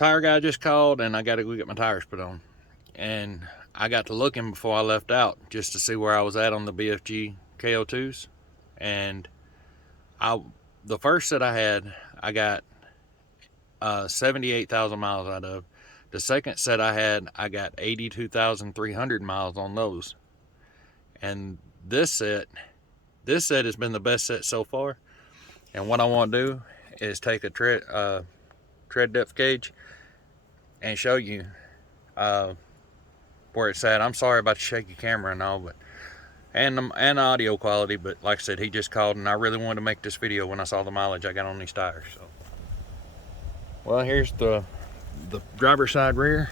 tire guy just called and I got to go get my tires put on. And I got to looking before I left out just to see where I was at on the BFG KO2s. And the first set I had, I got 78,000 miles out of. The second set I had, I got 82,300 miles on those. And this set has been the best set so far. And what I want to do is take a tread depth gauge and show you where it's at. I'm sorry about the shaky camera and all, but and the audio quality, but like I said, he just called and I really wanted to make this video when I saw the mileage I got on these tires. So, well, here's the driver's side rear.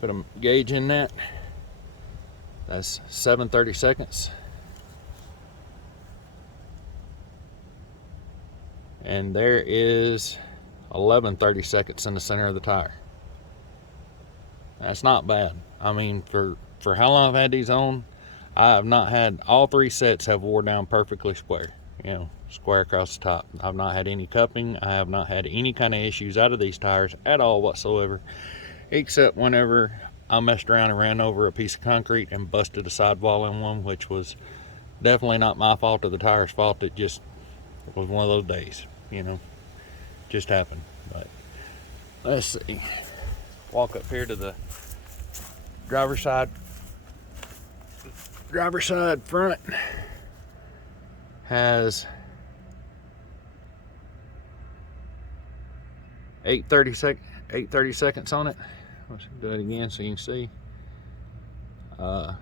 Put a gauge in that. That's 7/32. And there is 11/32 in the center of the tire. That's not bad. I mean, for how long I've had these on, I have not had, all three sets have wore down perfectly square, you know, square across the top. I've not had any cupping. I have not had any kind of issues out of these tires at all whatsoever, except whenever I messed around and ran over a piece of concrete and busted a sidewall in one, which was definitely not my fault or the tire's fault. It was one of those days, you know, just happened. But let's see, walk up here to the driver's side front. Has 8/30 seconds on it. Let's do it again so you can see. What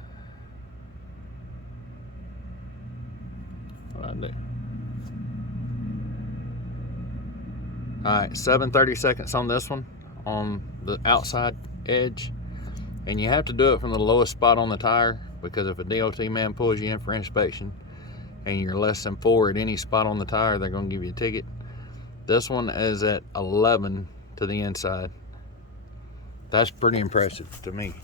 I do? Alright, 7/30 seconds on this one, on the outside edge. And you have to do it from the lowest spot on the tire, because if a DOT man pulls you in for inspection and you're less than 4 at any spot on the tire, they're going to give you a ticket. This one is at 11 to the inside. That's pretty impressive to me.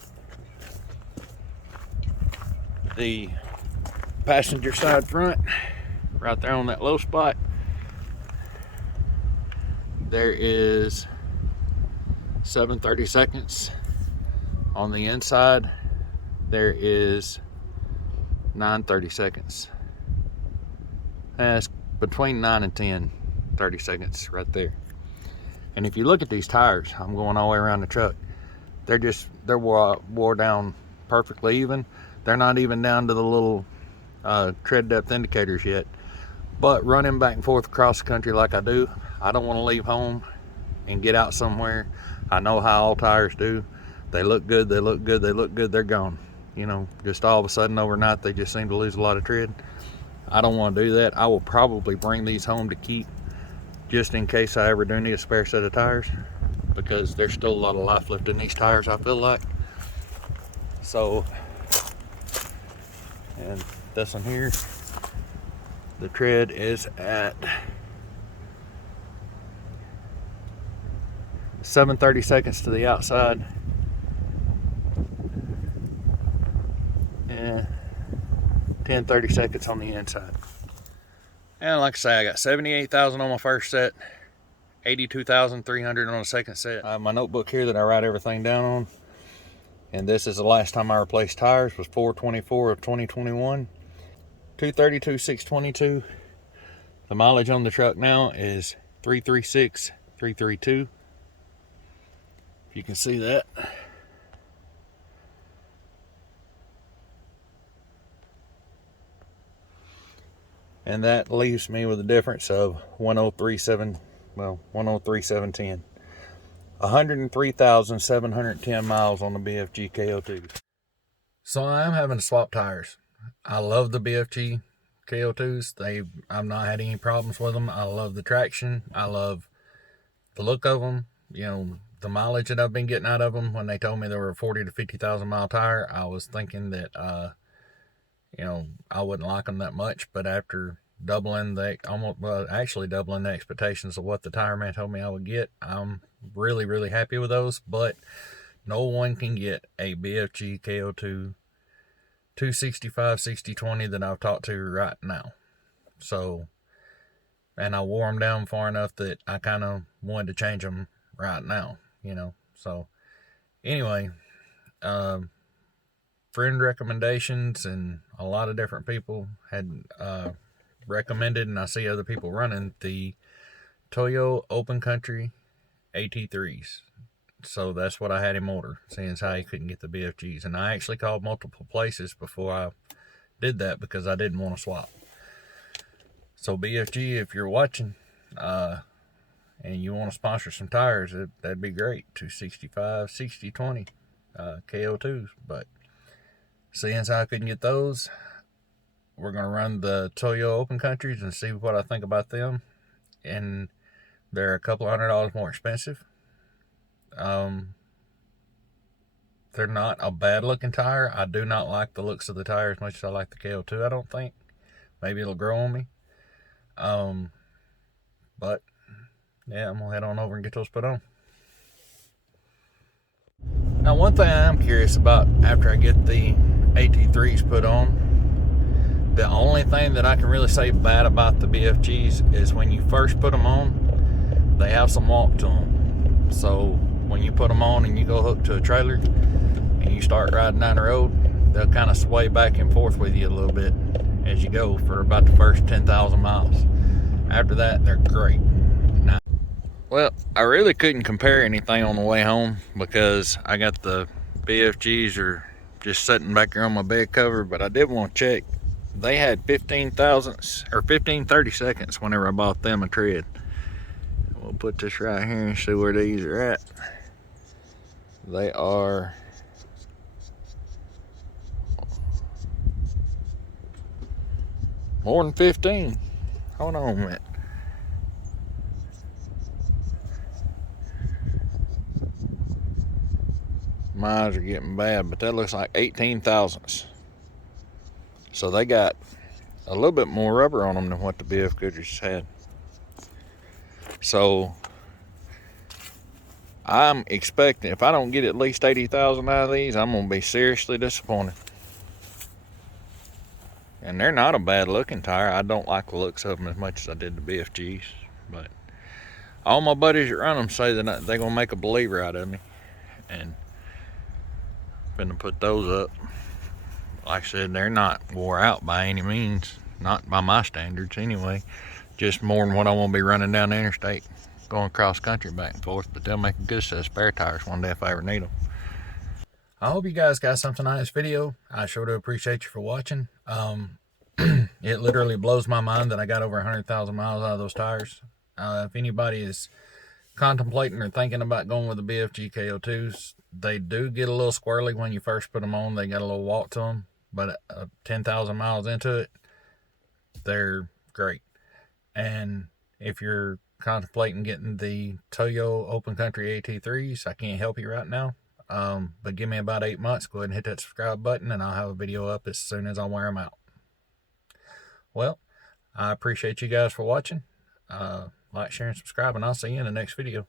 The passenger side front, right there on that low spot, there is 7/30 seconds. On the inside, there is 9/30 seconds. That's between 9 and 10/30 seconds right there. And if you look at these tires, I'm going all the way around the truck, they're wore down perfectly even. They're not even down to the little tread depth indicators yet. But running back and forth across the country like I do, I don't want to leave home and get out somewhere. I know how all tires do. They look good, they look good, they look good, they're gone. You know, just all of a sudden overnight, they just seem to lose a lot of tread. I don't want to do that. I will probably bring these home to keep, just in case I ever do need a spare set of tires, because there's still a lot of life left in these tires, I feel like. So, and this one here, the tread is at 7/30 seconds to the outside. And 10/30 seconds on the inside. And like I say, I got 78,000 on my first set, 82,300 on the second set. I have my notebook here that I write everything down on. And this is the last time I replaced tires, was 4/24 of 2021. 232,622. The mileage on the truck now is 336,332. If you can see that. And that leaves me with a difference of 103,710. 103,710 miles on the BFG KO2. So I am having to swap tires. I love the BFG KO2s. I've not had any problems with them. I love the traction. I love the look of them. You know, the mileage that I've been getting out of them. When they told me they were a 40 to 50,000 mile tire, I was thinking that you know, I wouldn't like them that much, but after doubling the expectations of what the tire man told me I would get, I'm really happy with those. But no one can get a BFG KO2 265 60/20 that I've talked to right now. So, and I wore them down far enough that I kind of wanted to change them right now, you know. So anyway, friend recommendations and a lot of different people had recommended, and I see other people running the Toyo Open Country AT3s. So that's what I had him order, seeing as how he couldn't get the BFGs. And I actually called multiple places before I did that because I didn't want to swap. So BFG, if you're watching and you want to sponsor some tires, that'd be great. 265, 60, 20 KO2s. But seeing as how I couldn't get those, we're going to run the Toyo Open Countries and see what I think about them. And they're a couple $100 more expensive. They're not a bad looking tire. I do not like the looks of the tire as much as I like the KO2, I don't think. Maybe it'll grow on me. But yeah, I'm gonna head on over and get those put on. Now, one thing I am curious about after I get the AT3s put on, the only thing that I can really say bad about the BFGs is when you first put them on, they have some walk to them. So when you put them on and you go hook to a trailer and you start riding down the road, they'll kind of sway back and forth with you a little bit as you go for about the first 10,000 miles. After that, they're great. Now, well, I really couldn't compare anything on the way home because I got the BFGs are just sitting back there on my bed cover, but I did want to check. They had 15 thousandths or 30 seconds whenever I bought them a tread. We'll put this right here and see where these are at. They are more than 15. Hold on a minute. My eyes are getting bad, but that looks like 18 thousandths. So they got a little bit more rubber on them than what the BF Goodrich had. So I'm expecting, if I don't get at least 80,000 out of these, I'm gonna be seriously disappointed. And they're not a bad looking tire. I don't like the looks of them as much as I did the BFGs, but all my buddies that run them say that they're gonna make a believer out of me, and I'm gonna put those up. Like I said, they're not wore out by any means, not by my standards anyway. Just more than what I want to be running down the interstate, going cross country back and forth. But they'll make a good set of spare tires one day if I ever need them. I hope you guys got something out of this video. I sure do appreciate you for watching. It literally blows my mind that I got over 100,000 miles out of those tires. If anybody is contemplating or thinking about going with the BFG KO2s, they do get a little squirrely when you first put them on. They got a little walk to them, but 10,000 miles into it, they're great. And if you're contemplating getting the Toyo Open Country AT3s, I can't help you right now. But give me about 8 months. Go ahead and hit that subscribe button, and I'll have a video up as soon as I wear them out. Well, I appreciate you guys for watching. Like, share, and subscribe, and I'll see you in the next video.